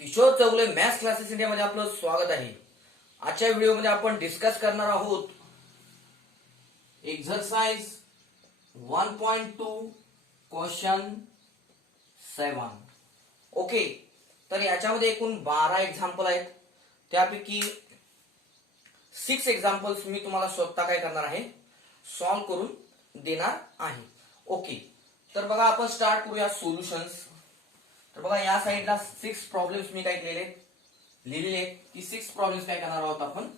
Kishore Chougale maths classes इंडियामध्ये आपलं स्वागत आहे. आजच्या व्हिडिओमध्ये आपण डिस्कस करणार आहोत एक्झरसाइज 1.2 क्वेश्चन 7. ओके, तर याच्यामध्ये एकूण 12 एक्झाम्पल आहेत. त्यापैकी 6 एक्झाम्पल्स मी तुम्हाला स्वतः काय करणार आहे, सॉल्व्ह करून देणार आहे. ओके, तर बघा आपण स्टार्ट करूया सोल्युशन्स. तर बघा या साइडला 6 प्रॉब्लेम्स मी काय केलेले लिहिलेले की 6 प्रॉब्लेम्स काय करणार आहोत, आपण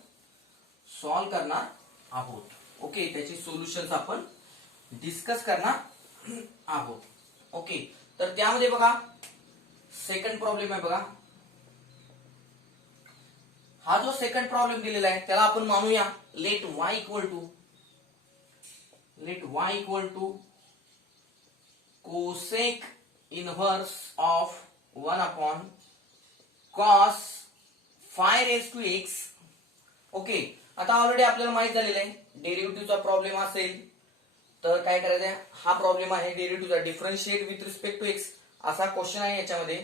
सॉल्व्ह करणार आहोत. ओके, त्याची सोल्युशन्स आपण डिस्कस करणार आहोत. ओके, तर त्यामध्ये बघा सेकंड प्रॉब्लेम आहे. बघा हा जो सेकंड प्रॉब्लेम दिलेला आहे त्याला आपण मानूया let y equal to cosec inverse of 1 upon cos 5 raise to x. Okay, आता ऑलरेडी आपल्याला माहित झालेलं आहे डेरिव्हेटिव्हचा प्रॉब्लेम असेल तर काय करायचं आहे, हा प्रॉब्लेम आहे डेरिव्हेटिव्हचा differentiate with respect to x असा क्वेश्चन आहे याच्यामध्ये,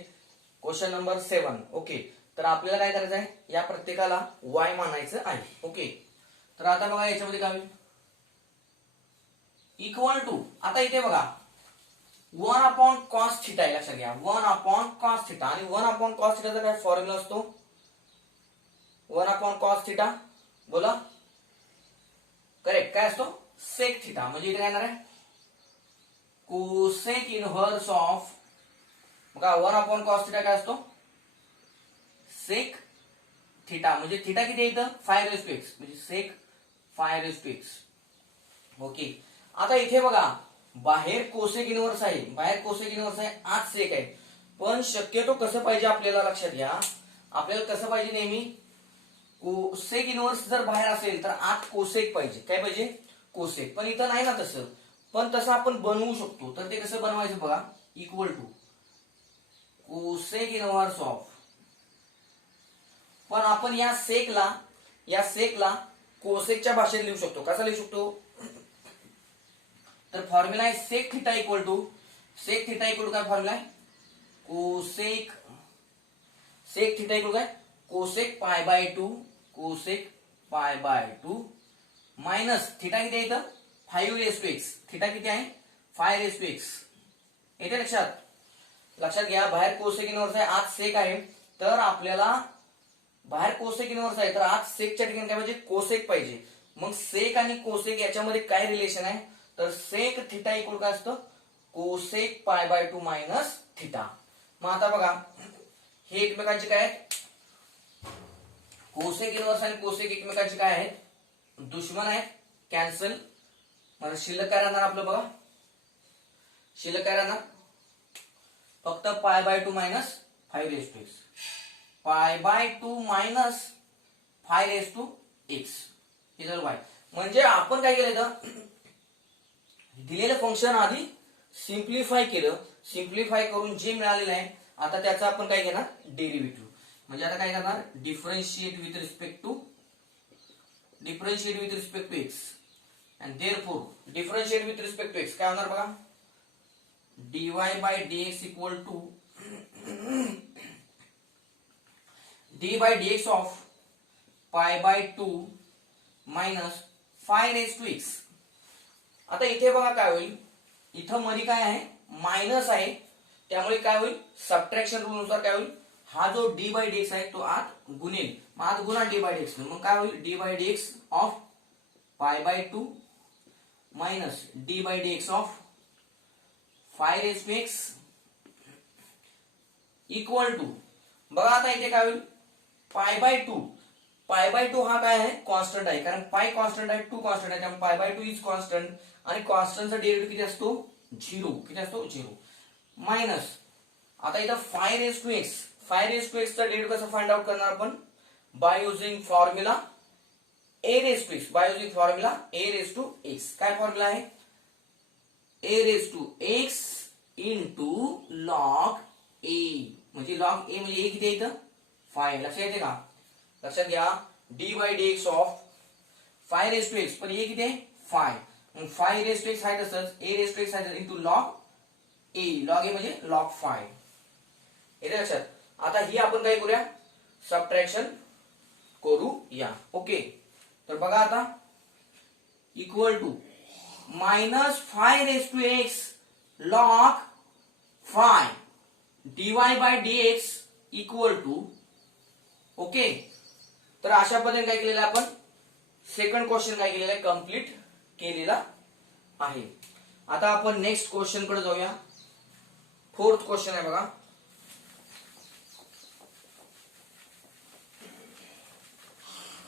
क्वेश्चन नंबर 7. ओके, तर आपल्याला काय करायचं आहे, या प्रत्येकाला y मानायचं आहे. ओके, तर आता बघा याच्यामध्ये काय होईल, इक्वल टू, आता इथे बघा 1 अपॉन कॉस थिटा आहे, लक्षात घ्या 1 अपॉन कॉस थिटा. आणि 1 अपॉन कॉस थिटाचा काय फॉर्म्युला असतो, 1 अपॉन कॉस थिटा बोला करेक्ट काय असतो, सेक थिटा. म्हणजे इथे काय येणार आहे कोसेक इनव्हर्स ऑफ, बघा 1 अपॉन कॉस थिटा काय असतो, सेक थिटा. म्हणजे थिटा किती आहे इथं 5 रेज टू x, म्हणजे सेक 5 रेज टू x. ओके, आता इथे बघा बाहेर कोसेक इनव्हर्स आहे, आत सेक आहे. पण शक्यतो कसं पाहिजे आपल्याला, लक्षात घ्या आपल्याला कसं पाहिजे, नेहमी कोसेक इनव्हर्स जर बाहेर असेल तर आत कोसेक पाहिजे. काय पाहिजे, कोसेक. पण इथं नाही ना तसं, पण तसं आपण बनवू शकतो. तर ते कसं बनवायचं बघा, equal to cosec inverse of, पण आपण या सेकला कोसेकच्या भाषेत लिहू शकतो. कसा लिहू शकतो, तर फॉर्म्युला आहे सेक थिटा इक्वल टू काय फॉर्म्युला आहे, सेक थिटा इक्वल काय, कोसेक पाय बाय 2 मायनस थिटा किती आहे इथं 5 रेज टू x. थिटा किती आहे 5 रेज टू x. येते लक्षात घ्या, बाहेर कोसेक इनव्हर्स आहे, आत सेक आहे. तर आपल्याला बाहेर कोसेक इनव्हर्स आहे तर आत सेकच्या ठिकाणी काय पाहिजे, कोसेक पाहिजे. मग सेक आणि कोसेक याच्यामध्ये काय रिलेशन आहे, तर सेक थिटा इक्वल काय असतं, कोसेक पाय बाय 2 मायनस थिटा. मग आता बघा हे एकमेकांचे काय आहेत, कोसेक इनव्हर्स आणि कोसेक एकमेकांचे काय आहेत, दुश्मन आहेत, कॅन्सल. म्हणजे शिल्लक काय राहणार आपलं, बघा शिल्लक काय राहणार, फक्त pi by 2 minus 5 raise to x, pi by 2 minus 5 raise to x हे झालं y. म्हणजे आपण काय केलं तर दिलेलं फंक्शन आधी सिम्प्लिफाय केलं, सिम्प्लिफाय करून जे मिळालेलं आहे आता त्याचा आपण काय घेणार, डेरिव्हेटिव्ह. म्हणजे आता काय करणार, differentiate with respect to x and therefore differentiate with respect to x काय होणार बघा, dy by dx equal to d by dx of pi by 2 minus 5 raise to x. आता इथे बघा काय होईल, इथं मध्ये काय आहे, मायनस आहे, त्यामुळे काय होईल, सबट्रॅक्शन रूल नुसार काय होईल, हा जो डी बाय डीएक्स आहे तो आत गुणेल, मग आत गुणा डी बाय डीएक्स. मग काय होईल, D by dx of pi by 2 minus D by dx of 5 raise to x equal to, बघा आता इथे काय होईल, पाय बाय 2 हा काय आहे, कॉन्स्टंट आहे, कारण पाय कॉन्स्टंट आहे, 2 कॉन्स्टंट आहे, त्यामुळे पाय बाय 2 इज कॉन्स्टंट. आणि कॉन्स्टंटचा डेरिव्हेटिव्ह किती असतो, 0 मायनस आता इथं 5 रेज टू x चा डेरिव्हेटिव्ह कसं फाइंड आउट करणार आपण, by using formula a raise to x. काय फॉर्म्युला आहे, a raise to x into log a. म्हणजे लॉग a म्हणजे a किती आहे इथं 5. लक्षात येते का, लक्षात घ्या d by dx of 5 raise to x, पण a किती आहे 5. मग 5 रेज टू x आहे तसंच, a रेज टू x आहे into log a. Log a म्हणजे लॉग 5. येते लक्षात. आता ही आपण काय करूया, सबट्रॅक्शन करूया. ओके, तर बघा आता equal to -5 log 5 dy by dx equal to. Okay, तर अशा पद्धतीने काय केलेलं आपण सेकंड क्वेश्चन काय केलेला आहे, कम्प्लीट केलेला आहे. आता आपण नेक्स्ट क्वेश्चन कडे जाऊया. फोर्थ क्वेश्चन आहे बघा.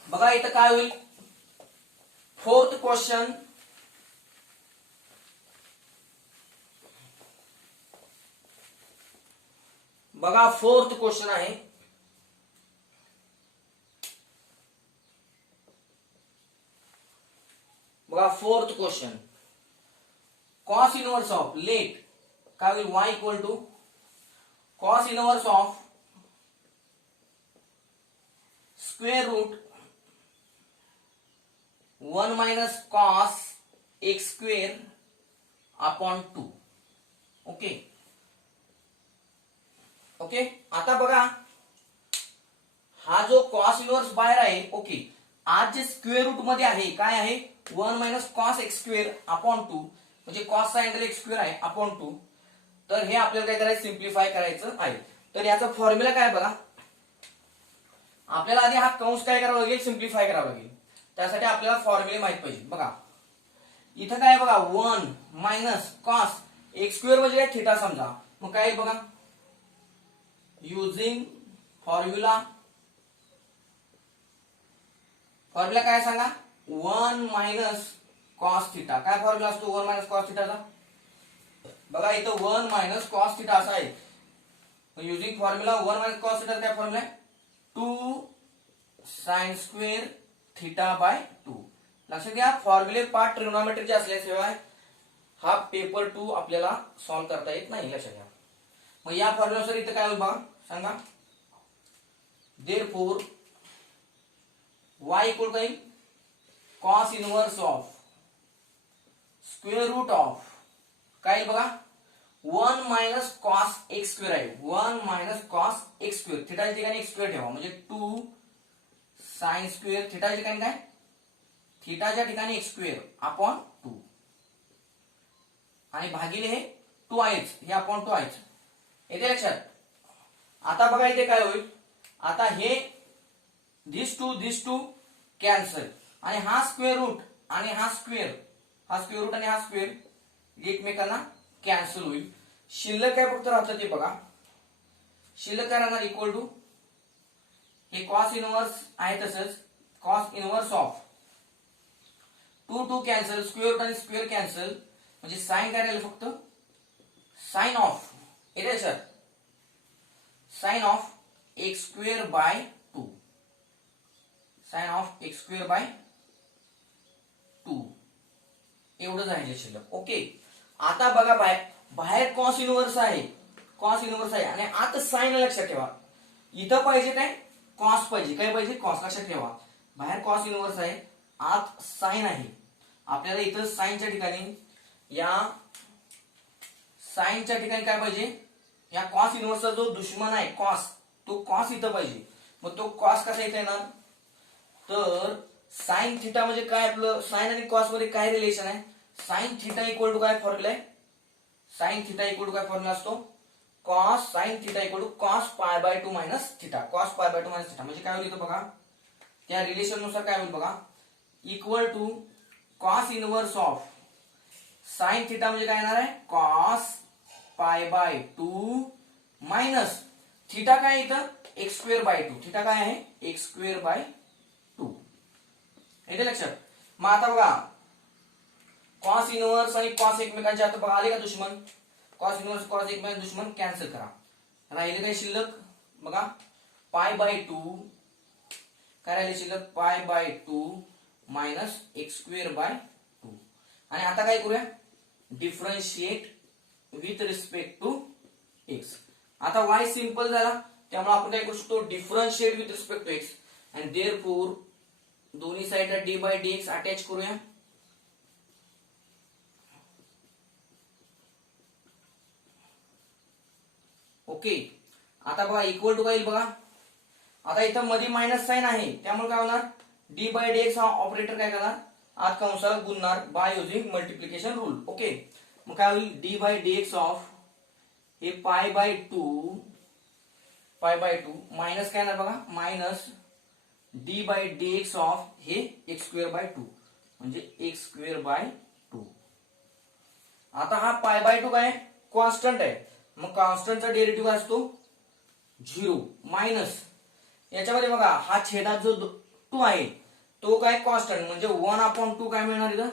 बघा इथं काय होईल, फोर्थ क्वेश्चन. बघा फोर्थ क्वेश्चन आहे. बघा fourth question, cos inverse of let काय होईल, y equal to cos inverse of square root 1 minus cos x square upon 2. Okay okay, आता बघा हा जो कॉस इनवर्स बाहेर आहे. ओके, आज जे स्क्वेअर रूट मध्ये आहे काय आहे, 1 minus cos x square upon 2, म्हणजे कॉस चा अँगल एक्स स्क्वेअर आहे अपॉन 2. तर हे आपल्याला काय करायचं, सिम्प्लिफाय करायचं आहे. तर याचा फॉर्म्युला काय बघा, आपल्याला आधी हा कंस काय करावा लागेल, सिम्प्लिफाय करावा लागेल. त्यासाठी आपल्याला फॉर्म्युले माहित पाहिजे. बघा इथं काय बघा, 1 मायनस कॉस एक्स स्क्वेअर म्हणजे काय, थिटा समजा. मग काय बघा, युजिंग फॉर्म्युला काय सांगा, 1 मायनस कॉस थिटा. काय फॉर्म्युला असतो 1 मायनस कॉस थिटाचा, बघा इथं 1 मायनस कॉस थिटा असा आहे. Using formula 1 minus cos theta काय फॉर्म्युला आहे, 2 साइन स्क्वेअर थिटा बाय 2. लक्षात घ्या, फॉर्म्युले पार्ट ट्रिग्नोमेट्रीचे असल्याशिवाय हा पेपर 2 आपल्याला सॉल्व्ह करता येत नाही. लक्षात घ्या. मग या फॉर्म्युलानुसार इथं काय होईल बघा, सांगा. देयरफॉर y इक्वल काय, cos inverse of square root of काय बघा, 1 मायनस कॉस एक्स स्क्वेअर आहे. 1 मायनस कॉस एक्स स्क्वेअर, थिटाच्या ठिकाणी एक्स स्क्वेअर ठेवा, म्हणजे 2 साइन स्क्वेअर थिटाच्या ठिकाणी काय, थिटाच्या ठिकाणी एक्स स्क्वेअर अपॉन 2 आणि भागिले हे 2 आहेच, हे अपॉन 2 आहेच. येते लक्षात. आता बघा इथे काय होईल, आता हे दिस टू कॅन्सल, आणि हा स्क्वेअर रूट आणि हा स्क्वेअर रूट आणि हा स्क्वेअर एकमेकांना कॅन्सल होईल. शिल्लक काय फक्त राहतं ते बघा, शिल्लक काय राहणार, इक्वल टू हे कॉस इनवर्स आहे तसंच, cos inverse of 2 cancel, square root आणि स्क्वेअर कॅन्सल, म्हणजे साइन काय राहील फक्त, साइन ऑफ येते sir, sine of x square by 2, sine of x square by 2 एवढंच आहे शिल्लक. ओके, आता बघा बाहेर कॉस इनवर्स आहे, आणि आता साइन. लक्षात ठेवा, इथं पाहिजे काय, कॉस पाहिजे, काय पाहिजे, कॉस. लक्षात ठेवा, बाहेर कॉस इनवर्स आहे, आत साइन आहे. आपल्याला इथं साइनच्या ठिकाणी, या साइनच्या ठिकाणी काय पाहिजे, या कॉस इनवर्सचा जो दुश्मन आहे कॉस, तो कॉस इथं पाहिजे. मग तो कॉस कसा इथे येणार, तर साइन थिटा म्हणजे काय, आपलं साइन आणि कॉस मध्ये काय रिलेशन आहे, साइन थिटा इक्वल टू काय फॉर्म्युला आहे, साइन थिटा इक्वल टू काय फॉर्म्युला असतो, cos sine theta equal to cos pi by 2 minus theta. Cos pi by 2 minus theta म्हणजे काय होईल इथं बघा, त्या रिलेशन नुसार काय होईल बघा, equal to cos inverse of sine theta म्हणजे काय येणार आहे, cos pi by 2 minus theta काय इथं, एक्स स्क्वेअर बाय 2. थिटा काय आहे, एक्स स्क्वेअर बाय 2. येते लक्षात. मग आता बघा, कॉस इनवर्स आणि कॉस एकमेकांचे आता बघा आले का दुश्मन, कॉस इनवर्स कॉस एकमेकांचे दुश्मन कॅन्सल करा, राहिले काय शिल्लक बघा, पाय बाय 2 काय राहिले शिल्लक, pi by 2 minus x square by 2. आणि आता काय करूया, differentiate with respect to x. आता y सिंपल झाला, त्यामुळे आपण काय करू शकतो, differentiate with respect to x. आणि देयरफॉर दोन्ही साइडला d by D x attach करूया. ओके, आता बघा इक्वल टू काय येईल बघा, आता इथं मध्ये मायनस साइन आहे त्यामुळे काय होणार, डी बाय डी एक्स हा ऑपरेटर काय करणार, आत कंसाला गुणणार by using multiplication rule. Okay, मग काय होईल, D by D x of हे पाय बाय टू मायनस काय येणार बघा, minus D by D x of हे एक्स स्क्वेअर बाय टू म्हणजे एक्स स्क्वेअर बाय टू. आता हा पाय बाय टू काय कॉन्स्टंट आहे, मग कॉन्स्टंटचा डेरिव्हेटिव्ह असतो 0 मायनस याच्यामध्ये बघा हा छेदात जो 2 आहे तो काय कॉन्स्टंट म्हणजे 1/2 काय मिळणार इथं,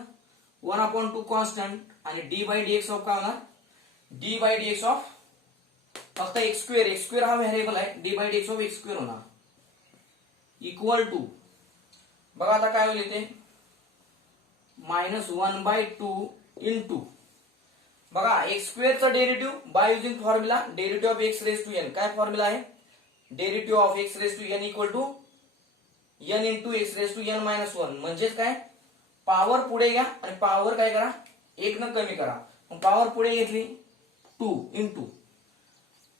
1/2 कॉन्स्टंट आणि D by D x of काय होणार, D by D x of फक्त एक्स स्क्वेअर हा व्हेरिएबल आहे, D by D x of x square होणार इक्वल टू बघा आता काय होईल इथे -1/2 इंटू बघा एक्स स्क्वेअरचा derivative by using formula derivative of X raise to N. काय फॉर्म्युला आहे, derivative of X raise to N equal to N into X raise to N minus 1. म्हणजेच काय, पॉवर पुढे घ्या आणि पॉवर काय करा 1 न कमी करा. मग पॉवर पुढे घेतली 2 इंटू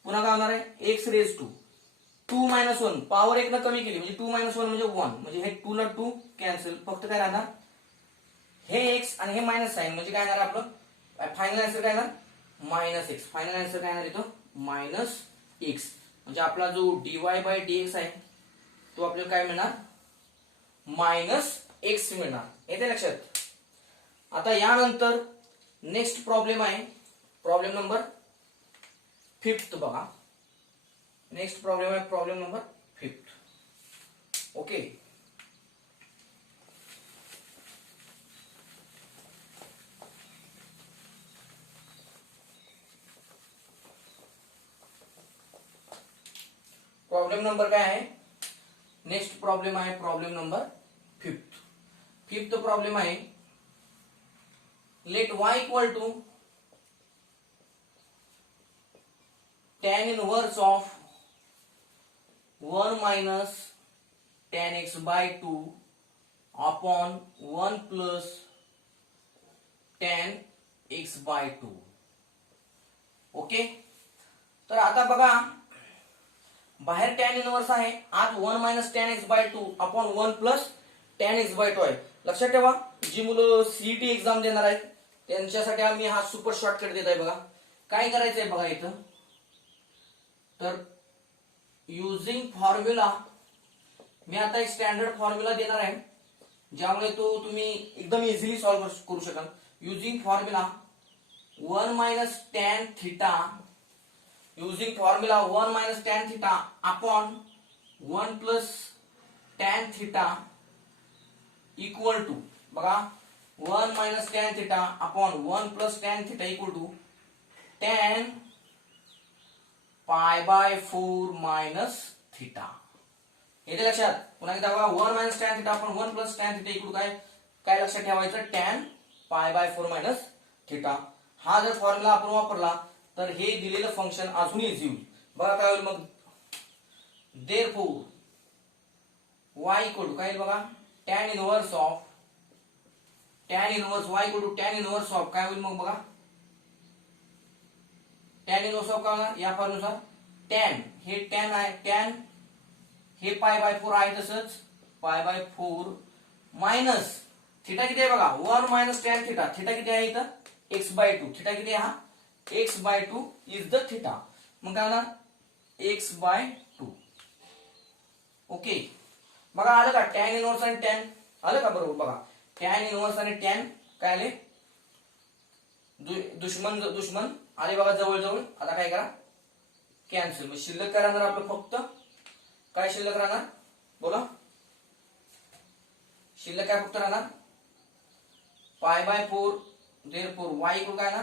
पुन्हा काय होणार आहे x raise to 2 minus 1 power 1 न कमी केली म्हणजे 2 मायनस 1 म्हणजे 1 म्हणजे हे 2 ला 2 कॅन्सल, फक्त काय राहणार हे एक्स आणि हे मायनस साइन म्हणजे काय येणार आपलं फायनल आन्सर काय येणार मायनस एक्स. फायनल आन्सर काय येणार इथं मायनस एक्स म्हणजे आपला जो डीवाय बाय डी एक्स आहे तो आपल्याला काय मिळणार मायनस एक्स मिळणार. येते लक्षात. आता यानंतर नेक्स्ट प्रॉब्लेम आहे प्रॉब्लेम नंबर 5 बघा. नेक्स्ट प्रॉब्लेम आहे problem number 5. Okay, problem number काय आहे, नेक्स्ट प्रॉब्लेम आहे प्रॉब्लेम नंबर 5. 5th प्रॉब्लेम आहे let y equal to tan inverse of 1 minus tan x by 2 upon 1 plus tan x by 2. Okay, तर आता बघा बाहेर tan इनवर्स आहे, आत 1 minus tan x by 2 upon 1 plus tan x by 2 आहे. लक्षात ठेवा जी मुलं सीईटी एक्झाम देणार आहेत त्यांच्यासाठी आम्ही हा सुपर शॉर्टकट देत आहे. बघा काय करायचंय बघा इथं, तर युजिंग फॉर्म्युला मी आता एक स्टँडर्ड फॉर्म्युला देणार आहे ज्यामुळे तो तुम्ही एकदम इझिली सॉल्व्ह करू शकाल. Using formula 1 minus tan theta using formula 1 minus tan theta upon 1 plus tan theta equal to बघा 1 minus tan theta upon 1 plus tan theta equal to tan pi by 4 minus theta. येते लक्षात. पुन्हा एकदा बघा 1 minus tan theta upon 1 plus tan theta equal to काय लक्षात ठेवायचं tan pi by 4 minus theta. हा जर फॉर्म्युला आपण वापरला तर हे दिलेलं फंक्शन अजून इझी होईल. बघा काय होईल मग, देअरफॉर y इक्वल टू काय बघा tan inverse of y equal to tan inverse of काय होईल मग बघा tan इनवर्स ऑफ काय होणार या फॉर्म्युल्यानुसार tan हे tan आहे, tan हे पाय बाय 4 आहे तसंच पाय बाय 4 मायनस थीटा किती आहे बघा 1 मायनस tan थीटा. थीटा किती आहे इथं x बाय 2. थीटा किती आहे हा x by 2 is the theta. मग काय होणार x बाय 2. ओके, बघा आलं का tan इनवर्स आणि tan आलं का बरोबर. बघा tan इनवर्स आणि tan काय आले दुश्मन आले बघा जवळ जवळ. आता काय करा कॅन्सल. मग शिल्लक काय राहणार आपलं फक्त काय शिल्लक राहणार बोला, शिल्लक काय फक्त राहणार पाय बाय 4. देअरफॉर y इक्वल काय ना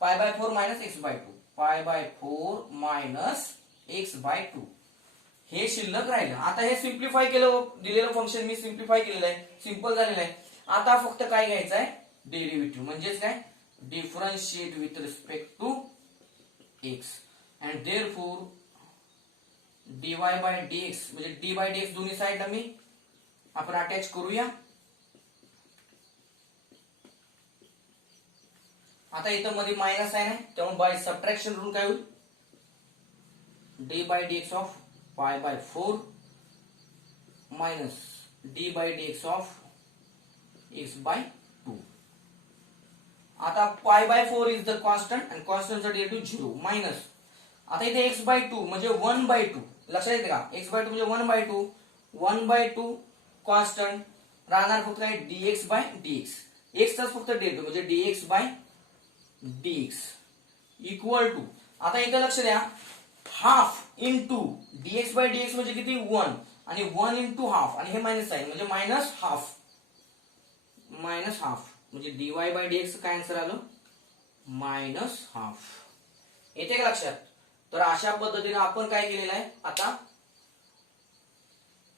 पाय बाय 4 मायनस एक्स बाय 2. पाय बाय 4 मायनस एक्स बाय 2 हे शिल्लक राहिलं. आता हे सिम्प्लिफाय केलं, दिलेलं फंक्शन मी सिम्प्लिफाय केलेलं आहे, सिंपल झालेलं आहे. आता फक्त काय घ्यायचं आहे डेरिव्हेटिव्ह म्हणजेच काय differentiate with respect to x and therefore dy by dx म्हणजे d बाय dx दोन्ही साईडला मी आपण अटॅच करूया. आता इथं मध्ये मायनस आहे ना त्यामुळे बाय सबट्रॅक्शन रूल काय होईल D by D x of pi by 4 minus D by D x of x by 2. आता पाय बाय 4 इज द कॉन्स्टंट आणि कॉन्स्टंटचा डेरिव्हेटिव्ह 0 मायनस आता इथे एक्स बाय 2 म्हणजे 1/2 लक्षात येते का. एक्स बाय 2 म्हणजे 1/2 1/2 कॉन्स्टंट राहणार फक्त काय dx बाय dx एक्सचाच फक्त डेरिव्हेटिव्ह म्हणजे dx by dx equal to आता इथे लक्ष द्या half into dx by dx म्हणजे किती 1 आणि 1 इंटू हाफ आणि हे मायनस साइन म्हणजे मायनस हाफ म्हणजे dy बाय dx काय आन्सर आलं मायनस हाफ. येते का लक्षात. तर अशा पद्धतीने आपण काय केलेलं आहे आता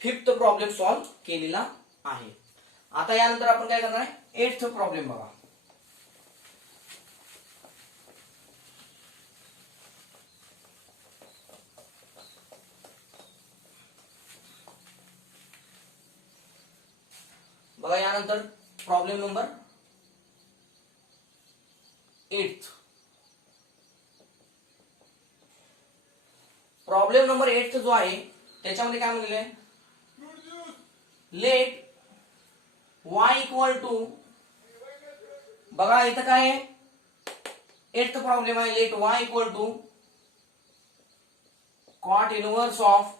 5th प्रॉब्लेम सॉल्व्ह केलेला आहे. आता यानंतर आपण काय करणार आहे 8th प्रॉब्लेम बघा. बघा यानंतर प्रॉब्लेम नंबर 8. प्रॉब्लेम नंबर 8 जो आहे त्याच्यामध्ये काय म्हणलेलं आहे लेट y इक्वल टू बघा इथं काय आहे 8th प्रॉब्लेम आहे let y equal to cot inverse of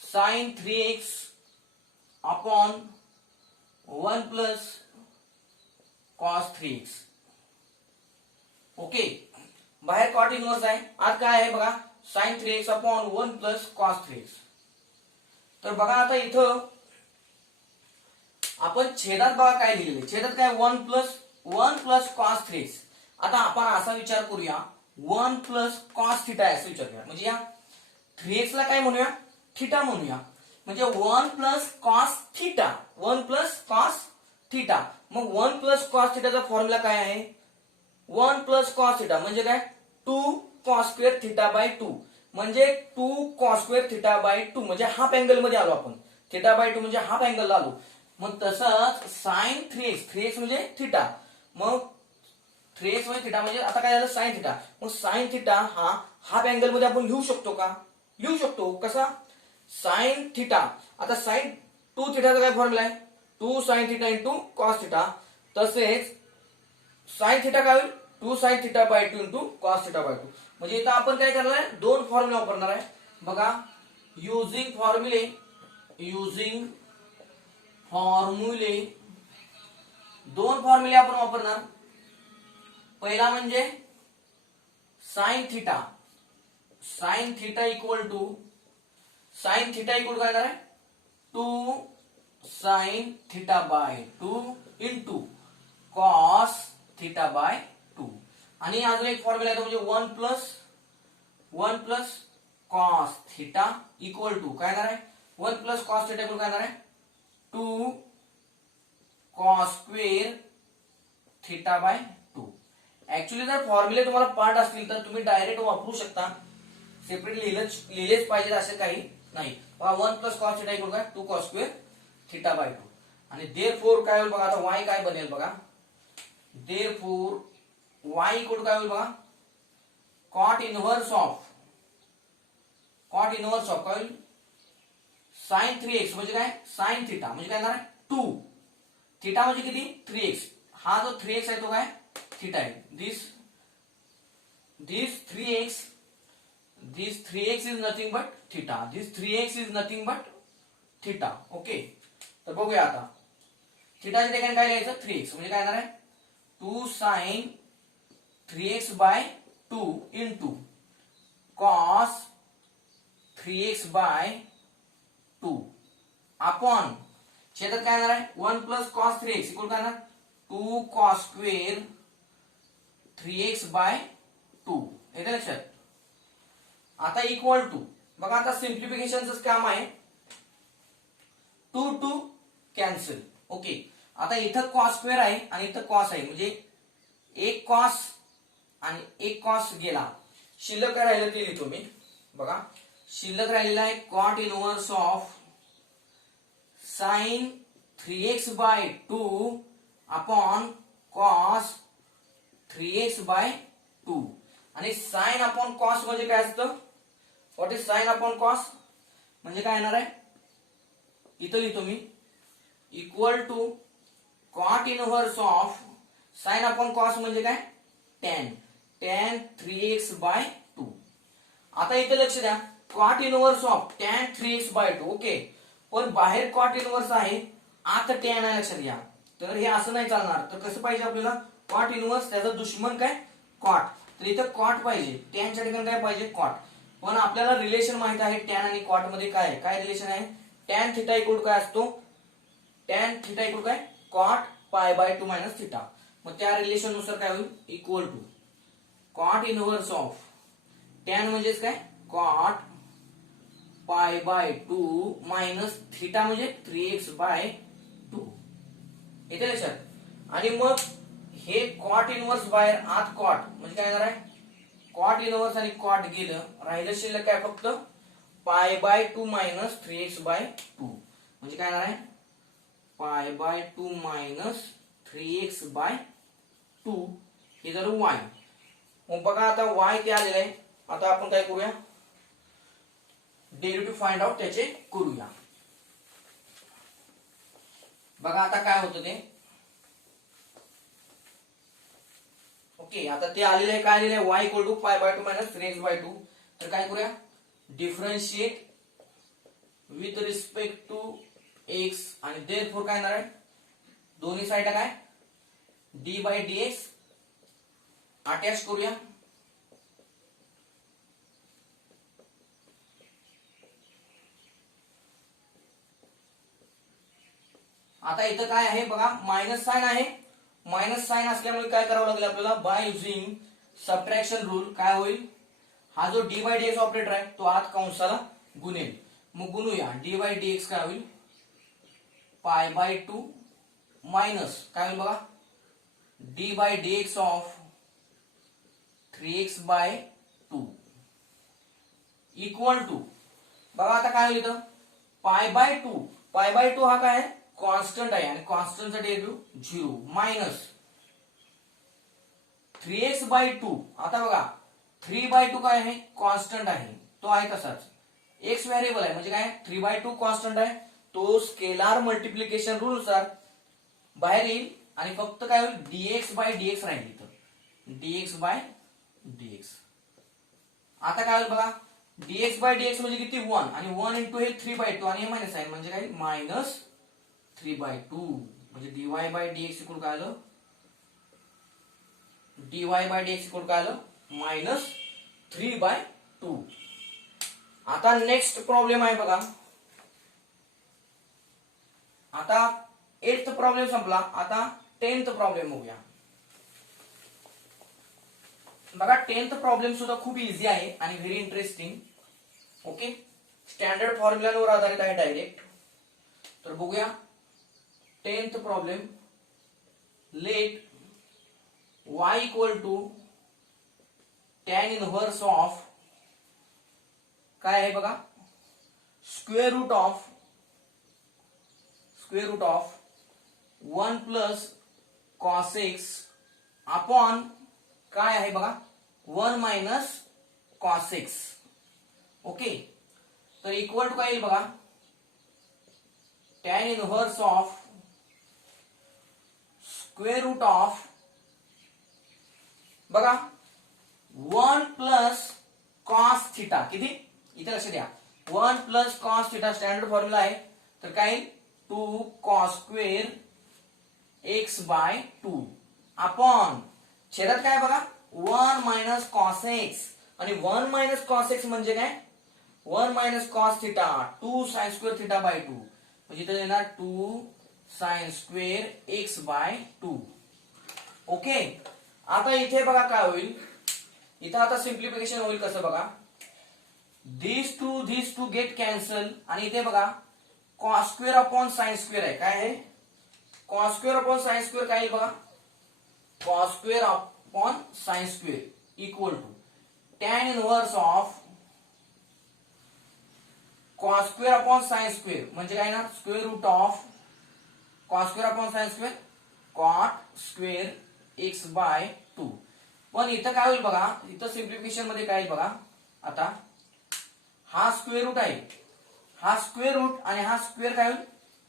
sin 3x upon 1 plus cos 3x. Okay बाहेर कॉट इनवर्स आहे आत काय आहे बघा sin 3x upon 1 plus cos 3x. तर बघा आता इथं आपण छेदात बघा काय लिहिलेले छेदात काय 1 प्लस cos 3x. आता आपण असा विचार करूया 1 प्लस cos थिटा असा विचार करूया म्हणजे या 3x ला काय म्हणूया थिटा म्हणूया म्हणजे 1 plus cos theta 1 plus cos theta. मग 1 प्लस cos थिटाचा फॉर्म्युला काय आहे 1 प्लस cos थिटा म्हणजे काय 2 cos स्क्वेअर थिटा बाय 2 म्हणजे 2 cos स्क्वेअर थिटा बाय 2 म्हणजे हाफ अँगल मध्ये आलो आपण थिटा बाय 2 म्हणजे हाफ अँगल ला आलो. मग तसंच sin 3x म्हणजे थिटा मग 3x म्हणजे थिटा म्हणजे आता काय झालं sin थिटा मग sin थिटा हा हाफ अँगल मध्ये आपण लिहू शकतो का लिहू शकतो कसा sin थिटा. आता sin 2 थिटाचा काय फॉर्म्युला आहे 2 sin theta into cos theta. तसेच sin थिटा काय होईल 2 sin theta by 2 into cos theta by 2. म्हणजे इथं आपण काय करणार आहे दोन फॉर्म्युला वापरणार आहे बघा युजिंग फॉर्म्युले दोन फॉर्म्युले आपण वापरणार. पहिला म्हणजे sin थिटा इक्वल टू काय येणार आहे 2 sin theta by 2 into cos theta by 2 आणि अजून एक फॉर्म्युला आहे तो म्हणजे 1 plus cos theta equal to काय येणार आहे 1 प्लस cos थिटा इक्वल काय येणार आहे 2 cos square theta by 2. Actually जर फॉर्म्युले तुम्हाला पार्ट असतील तर तुम्ही डायरेक्ट वापरू शकता सेपरेट लिहिलेच पाहिजे असे काही नाही. 1 प्लस cos थिटा इक्वल काय 2 cos स्क्वेअर थिटा बाय 2 आणि देअरफॉर काय होईल बघा आता y काय बनेल बघा देअरफॉर y इक्वल काय होईल बघा cot इनवर्स ऑफ काय होईल sin 3x म्हणजे काय sin थिटा म्हणजे काय येणार आहे 2 थिटा म्हणजे किती 3x हा जो 3x आहे तो काय थिटा आहे. this 3x is nothing but theta. this 3x is nothing but theta. Okay तर बघूया आता थिटाच्या ठिकाणी काय लिहायचं 3x म्हणजे काय येणार आहे 2 sin 3x by 2 into cos 3x by 2 upon छेदात काय येणार आहे 1 प्लस cos 3x इक्वल काय येणार 2 cos स्क्वेअर 3x बाय 2. येते लक्षात. आता इक्वल टू बघा आता सिम्प्लिफिकेशनचं काम आहे 2 कॅन्सल. ओके आता इथं cos स्क्वेअर आहे आणि इथं cos आहे म्हणजे एक cos आणि एक cos गेला शिल्लक काय राहिलं ते लिहितो मी बघा शिल्लक राहिलेला आहे cot inverse of sin 3x by 2 upon cos 3x by 2 आणि साइन अपॉन कॉस म्हणजे काय असतं? What is sine upon cos? म्हणजे काय येणार आहे? इथं लिहितो मी, equal to cot inverse of sine upon cos म्हणजे काय? tan 3x/2. आता इथे लक्ष द्या, cot inverse of tan 3x/2. Okay, पण बाहेर कॉट इनव्हर्स आहे, आता tan आहे, लक्षात घ्या. तर हे असं नाही चालणार. तर कसं पाहिजे आपल्याला? कॉट इनव्हर्स, त्याचा दुश्मन काय? कॉट. तर इथं कॉट पाहिजे, टॅनच्या ठिकाणी काय पाहिजे? कॉट. पण आपल्याला रिलेशन माहित आहे टॅन आणि कॉट मध्ये काय काय रिलेशन आहे? टॅन थिटा इक्वल काय असतो? टॅन थिटा इक्वल काय? Cot π/2 minus theta. मग त्या रिलेशन नुसार काय होईल? Equal to cot inverse of tan म्हणजेच काय? कॉट π/2 मायनस थिटा म्हणजे 3x/2. येते लक्षात? आणि मग हे कॉट इनव्हर्स बाहेर, आत कॉट म्हणजे काय येणार आहे? कॉट इनव्हर्स आणि कॉट गेलं, राहिलं शिल्लक काय? फक्त π/2 मायनस 3x/2. म्हणजे काय येणार आहे? π/2 मायनस 3x/2 हे झालं y. मग बघा आता y ते आलेलं आहे. आता आपण काय करूया? डेरिव्हेटिव्ह फाइंड आउट त्याचे करूया. बघा आता काय होतं ते. ओके, आता ते आलेलं आहे. काय आलेलं आहे? y equal to π/2 minus 3x/2. तर काय करूया? Differentiate with respect to x आणि देअरफॉर काय येणार आहे? दोन्ही साईडला काय? d/dx अटॅच करूया. आता इथं काय आहे बघा? मायनस साइन आहे. मायनस साइन असल्यामुळे काय करावं लागेल आपल्याला? बाय युझिंग सबट्रॅक्शन रूल काय होईल? हा जो d/dx ऑपरेटर आहे तो आत कंसाला गुणेल. मग गुणूया. d/dx काय होईल? π/2 मायनस काय होईल बघा? d/dx of 3x/2 equal to, बघा आता काय होईल इथं? π/2. π/2 हा काय आहे? कॉन्स्टंट आहे आणि कॉन्स्टंटचा डेरिव्हेटिव्ह 0 मायनस 3x/2. आता बघा 3/2 काय आहे? कॉन्स्टंट आहे, तो आहे तसाच. x व्हेरिएबल आहे म्हणजे काय? 3/2 कॉन्स्टंट आहे, तो स्केलार मल्टिप्लिकेशन रूल नुसार बाहेर येईल आणि फक्त काय होईल? dx/dx राहील इथं. dx/dx. आता काय होईल बघा? dx/dx म्हणजे किती? 1 आणि 1 इंटू हे 3/2 आणि हे मायनस आहे म्हणजे काय? मायनस 3/2. म्हणजे dy/dx इक्वल काय आलं? dy/dx इक्वल काय आलं? मायनस 3/2. आता नेक्स्ट प्रॉब्लेम आहे बघा. आता 8th प्रॉब्लेम संपला. आता 10th प्रॉब्लेम बघूया. बघा 10th प्रॉब्लेम सुद्धा खूप इझी आहे आणि व्हेरी इंटरेस्टिंग. ओके, स्टँडर्ड फॉर्म्युलावर आधारित आहे डायरेक्ट. तर बघूया 10th problem. Let y equal to tan inverse of काय आहे बघा? Square root of 1 plus cos x upon काय आहे बघा? 1 मायनस कॉस एक्स. ओके, तर इक्वल टू काय येईल बघा? tan inverse of square root of बघा 1 प्लस कॉस थिटा. किती? इथे लक्ष द्या. 1 plus cos theta standard formula आहे. तर काय? 2 कॉस स्क्वेअर x/2 अपॉन छेदात काय बघा? 1 मायनस कॉस एक्स. आणि 1 मायनस कॉस एक्स म्हणजे काय? 1 minus cos theta 2 sine square theta म्हणजे इथे येणार 2 साइन स्क्वेअर x/2. ओके, आता इथे बघा काय होईल? इथं आता सिंप्लिफिकेशन होईल कसं बघा? these two गेट कॅन्सल आणि इथे बघा cos square upon sine square आहे. काय आहे? Cos square upon sine square काय येईल बघा? Cos square upon sine square equal to tan inverse of cos square upon sine square म्हणजे काय ना? Square root of cos square upon sine square cot square x/2. पण इथं काय होईल बघा, इथं सिम्प्लिफिकेशन मध्ये काय येईल बघा, आता हा स्क्वेअर रूट आहे, हा स्क्वेअर रूट आणि हा स्क्वेअर काय होईल,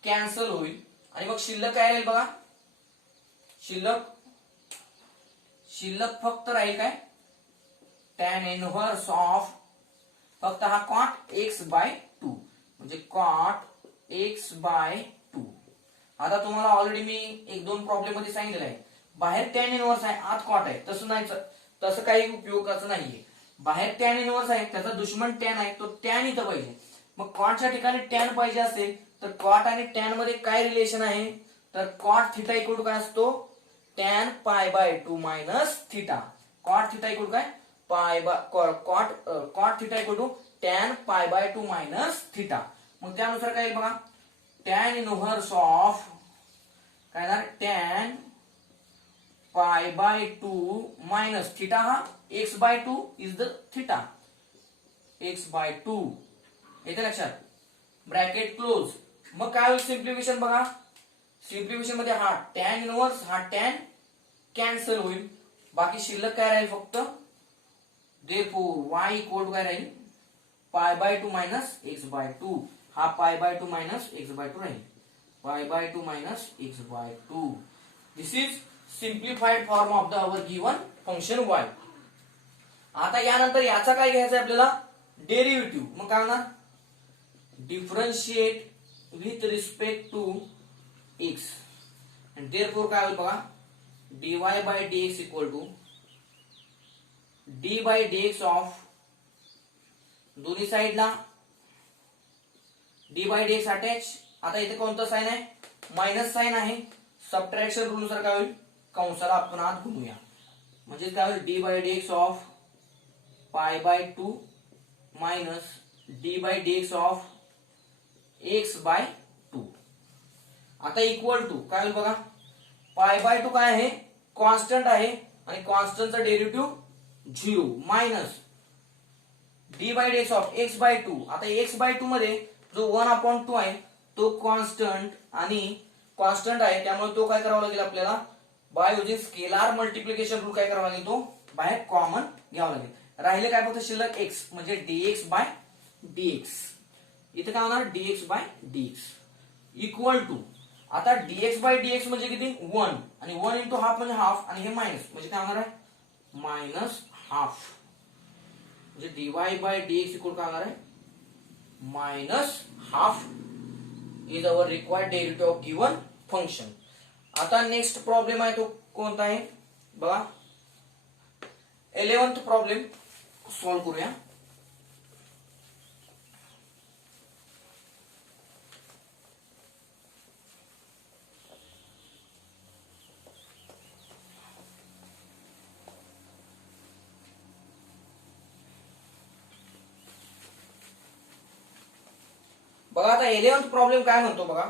कॅन्सल होईल आणि मग शिल्लक काय राहील बघा, शिल्लक फक्त राहील काय, tan इनव्हर्स ऑफ फक्त हा cot x/2 म्हणजे cot x/2. आता तुम्हाला ऑलरेडी मी एक दोन प्रॉब्लेम मध्ये सांगितलेलं आहे, बाहेर tan इनव्हर्स आहे आत cot आहे, तसं नाही, तसं काही उपयोगाचं नाहीये. बाहेर tan इनव्हर्स आहे, त्याचा दुश्मन tan आहे, तो tan इथं पाहिजे. मग कॉटच्या ठिकाणी tan पाहिजे असेल तर कॉट आणि tan मध्ये काय रिलेशन आहे, तर cot थीटा इक्वल टू काय असतो, tan π/2 minus theta. cot theta equal काय, cot theta equal to tan π/2 minus theta. मग त्यानुसार काय येईल बघा, tan इनव्हर्स ऑफ काय येणार, tan π/2 मायनस थीटा, हा x/2 is the theta, x/2 येते लक्षात, ब्रॅकेट क्लोज. मग काय होईल सिम्प्लिफिकेशन बघा, सिम्प्लिफिकेशन मध्ये हा tan इनव्हर्स हा tan कॅन्सल होईल, बाकी शिल्लक काय राहील फक्त, देयरफॉर y इक्वल टू काय राहील, π/2 मायनस x/2, हा π/2 मायनस x/2 राहील, π/2 minus x/2. This is simplified form of the our given function y. आता यानंतर याचा काय घ्यायचा आपल्याला, डेरिव्हेटिव्ह. मग काय होणार, differentiate with respect to x आणि देयरफॉर काय होईल बघा, dy/dx equal to d/dx of, दोन्ही साइडला d/dx अटॅच. आता इथे कोणतं साइन आहे, मायनस साइन आहे, सबट्रॅक्शन रूल नुसार काय होईल, कंसाला आपण आत गुणूया, म्हणजे काय होईल, d/dx of π/2 minus d/dx of x/2. आता इक्वल टू काय होईल बघा, π/2 काय आहे, कॉन्स्टंट आहे आणि कॉन्स्टंटचा derivative 0 minus d/dx of x/2. आता x/2 मध्ये जो 1/2 आहे तो कॉन्स्टंट आणि कॉन्स्टंट आहे, त्यामुळे तो काय करावा लागेल आपल्याला, by using scalar multiplication rule काय करावा लागेल, तो बाहेर कॉमन घ्यावा लागेल. राहिले काय फक्त शिल्लक x म्हणजे dx/dx. इथे काय होणार, dx/dx इक्वल टू, आता dx/dx म्हणजे किती, 1 आणि 1 इंटू हाफ म्हणजे हाफ आणि हे मायनस म्हणजे काय होणार आहे, मायनस हाफ, म्हणजे dy/dx इक्वल काय होणार आहे, minus half is our required derivative of given function. आता नेक्स्ट प्रॉब्लेम आहे तो कोणता आहे बघा, 11th प्रॉब्लेम सॉल्व्ह करूया. बघा आता 11th प्रॉब्लेम काय म्हणतो बघा,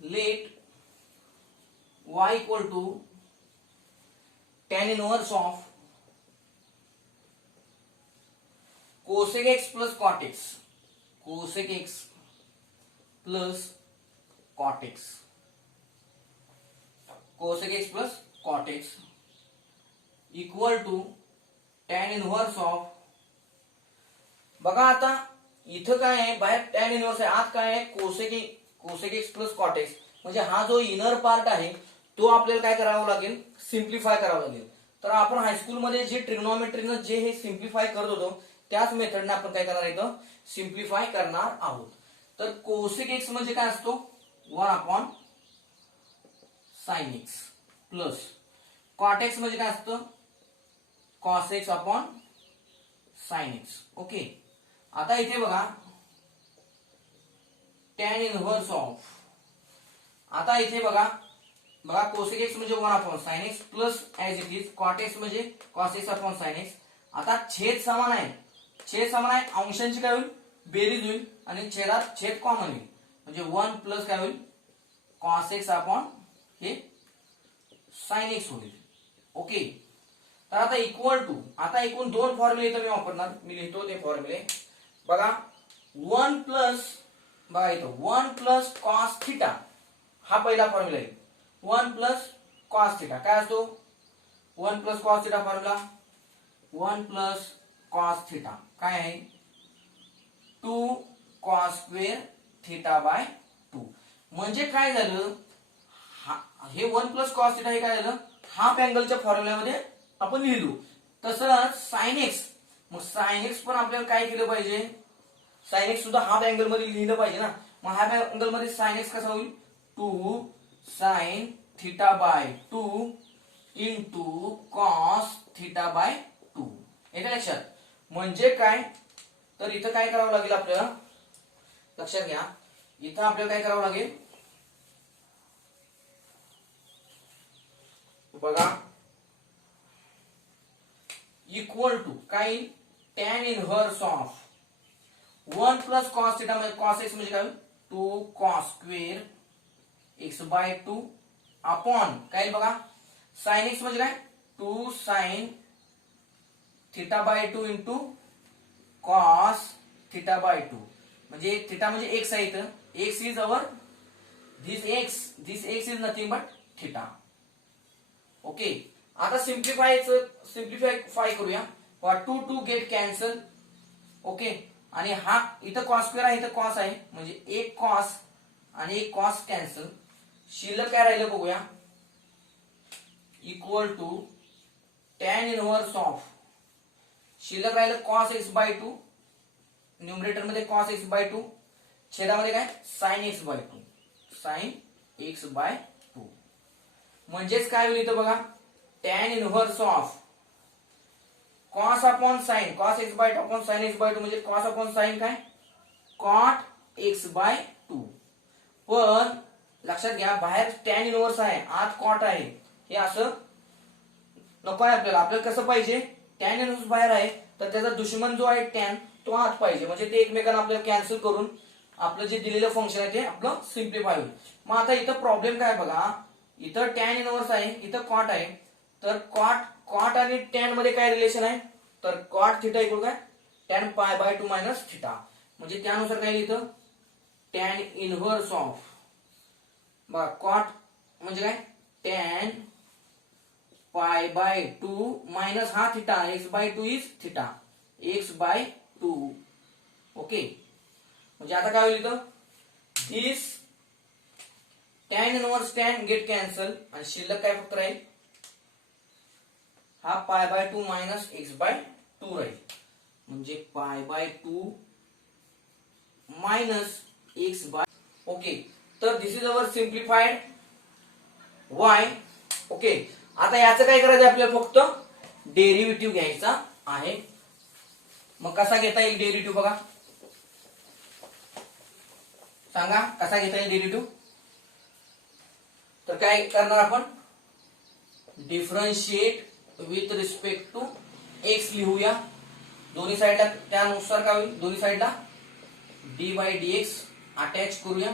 let y equal to tan inverse of cosec x plus cot x, cosec x plus cot x, cosec x plus cot x equal to tan inverse of, बघा आता इथं काय आहे, बाहेर tan इनवर्स आहे, आत काय आहे, cosec x plus cot x. म्हणजे हा जो इनर पार्ट आहे तो आपल्याला काय करावा लागेल, सिम्प्लिफाय करावा लागेल. तर आपण हायस्कूल मध्ये जे ट्रिग्नोमेट्रीनं जे हे सिम्प्लिफाय करत होतो त्याच मेथडने आपण काय करणार आहे, सिम्प्लिफाय करणार आहोत. तर cosec x म्हणजे काय असतो, 1/sin x plus cot x म्हणजे काय असतं, cos x upon sin x. Okay, आता इथे बघा tan इनव्हर्स ऑफ, आता इथे बघा cosec x म्हणजे 1/sin x plus as it is cot x म्हणजे cos x upon sin x. आता छेद समान आहे, छेद समान आहे, अंशांची काय होईल, बेरीज होईल आणि छेदात छेद कॉमन होईल, म्हणजे 1 प्लस काय होईल, cos x अपॉन हे sin x होईल. ओके, तर आता इक्वल टू, आता एकूण दोन फॉर्म्युले इथं मी वापरणार, मी लिहितो ते फॉर्म्युले बघा, 1 प्लस, बघा इथं 1 प्लस cos थिटा हा पहिला फॉर्म्युला आहे 1 प्लस कॉस थिटा. काय असतो 1 plus cos theta formula 1 plus cos theta काय आहे 2 कॉस स्क्वेअर थिटा बाय 2. म्हणजे काय झालं हे 1 प्लस कॉस थिटा हे काय झालं हाफ अँगलच्या फॉर्म्युल्यामध्ये आपण लिहिलो. तसंच साइन एक्स, मग साइन एक्स पण आपल्याला काय केलं पाहिजे साइन एक्स सुद्धा हाफ अँगल मध्ये लिहिलं पाहिजे ना. मग हाफ अँगल मध्ये साइन एक्स कसा होईल 2 sine theta by 2 into cos theta by 2. येतं लक्षात. म्हणजे काय तर इथं काय करावं लागेल आपल्याला लक्षात घ्या. इथं आपल्याला काय करावं लागेल बघा इक्वल टू काय tan inverse of 1 plus cos theta म्हणजे कॉस एक्स म्हणजे काय 2 कॉस स्क्वेअर एक्स बाय 2 अपॉन काय बघा साइन एक्स म्हणजे काय 2 sine theta by 2 into cos theta by 2. म्हणजे थिटा म्हणजे एक्स आहे इथं x is our this x is nothing but theta. Okay आता सिम्प्लिफाय करूया. 2 गेट कॅन्सल. ओके आणि हा इथं कॉस स्क्वेअर आहे इथं कॉस आहे म्हणजे एक कॉस आणि एक कॉस कॅन्सल. शिल्लक काय राहिलं बघूया equal to tan inverse of शिल्लक राहिलं कॉस एक्स बाय 2 न्यूमरेटर मध्ये कॉस एक्स बाय 2 छेदामध्ये काय sine x by 2 sine x by 2. म्हणजेच काय होईल इथं बघा tan inverse of cos upon sine cos x by 2 upon sine x by 2 म्हणजे कॉस अपॉन साइन काय कॉट एक्स बाय 2. पण लक्षात घ्या बाहेर tan इनव्हर्स आहे आत कॉट आहे हे असं नको आहे आपल्याला. आपल्याला कसं पाहिजे tan इनव्हर्स बाहेर आहे तर त्याचा दुश्मन जो आहे tan तो आत पाहिजे म्हणजे ते एकमेकांना आपल्याला कॅन्सल करून आपलं जे दिलेलं फंक्शन आहे ते आपलं सिम्प्लिफाय होईल. मग आता इथं प्रॉब्लेम काय बघा इथं tan इनव्हर्स आहे इथं कॉट आहे तर कॉट आणि tan मध्ये काय रिलेशन आहे तर कॉट थिटा इक्वल काय tan pi by 2 minus theta. म्हणजे त्यानुसार काय लिहितं tan इनव्हर्स ऑफ बघा कॉट म्हणजे काय tan पाय बाय 2 मायनस हा theta x by 2 is theta x by 2. Okay म्हणजे आता काय होईल इथं this tan inverse tan get cancel आणि शिल्लक काय फक्त राहील हा पाय बाय 2 मायनस एक्स बाय 2 राहील. म्हणजे pi by 2 minus X by. Okay तर this is our simplified Y. Okay आता याचं काय करायचं आपल्याला फक्त डेरिव्हेटिव्ह घ्यायचा आहे. मग कसा घेता येईल डेरिव्हेटिव्ह बघा सांगा कसा घेता येईल डेरिव्हेटिव्ह. तर काय करणार आपण differentiate with respect to x लिहूया. दोन्ही साईडला त्यानुसार काय होईल दोन्ही साईडला d by D x attach करूया.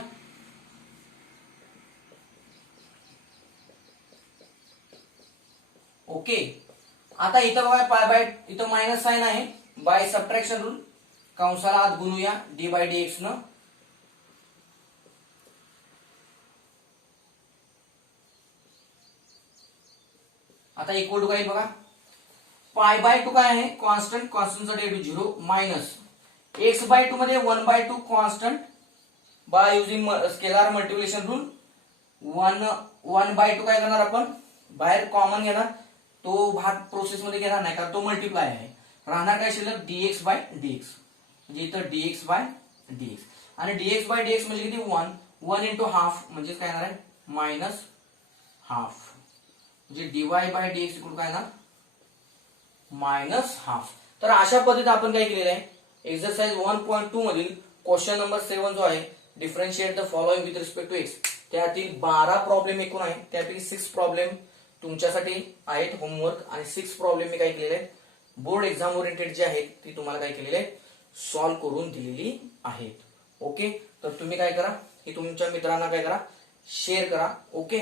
ओके आता इथं बघा पाय बाय इथं मायनस साइन आहे बाय सबट्रॅक्शन रूल कंसाला आत गुणूया डी बाय डी एक्स न. आता इक्वल टू काय बघा पाय बाय 2 काय आहे कॉन्स्टंट कॉन्स्टंटचा डेरिव्हेटिव्ह 0 मायनस एक्स बाय 2 मध्ये 1 by 2 constant by using scalar multiplication rule 1 by 2 काय करणार आपण बाहेर कॉमन घेणार तो भाग प्रोसेस मध्ये घेणार नाही कारण तो मल्टिप्लाय आहे. राहणार काय शिल्लक dx बाय dx म्हणजे इथं dx बाय dx आणि dx बाय dx म्हणजे किती 1 इंटू हाफ म्हणजे काय येणार आहे मायनस हाफ म्हणजे dy बाय dx इक्वल काय येणार मायनस हाफ. तर अशा पद्धतीने आपण काय केलेलं आहे एक्सरसाइज 1.2 मधील क्वेश्चन नंबर 7 जो आहे differentiate the following with respect to x त्यातील 12 प्रॉब्लेम एकूण आहे त्यापैकी 6 प्रॉब्लेम तुमच्यासाठी आहेत होमवर्क आणि 6 प्रॉब्लेम मी काय केलेले आहेत बोर्ड एक्झाम ओरिएंटेड जे आहेत ती तुम्हाला काय केलेले आहेत सॉल्व्ह करून दिलेली आहेत. ओके तर तुम्ही काय करा हे तुमच्या मित्रांना काय करा शेअर करा. Okay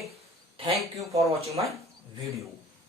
thank you for watching my video.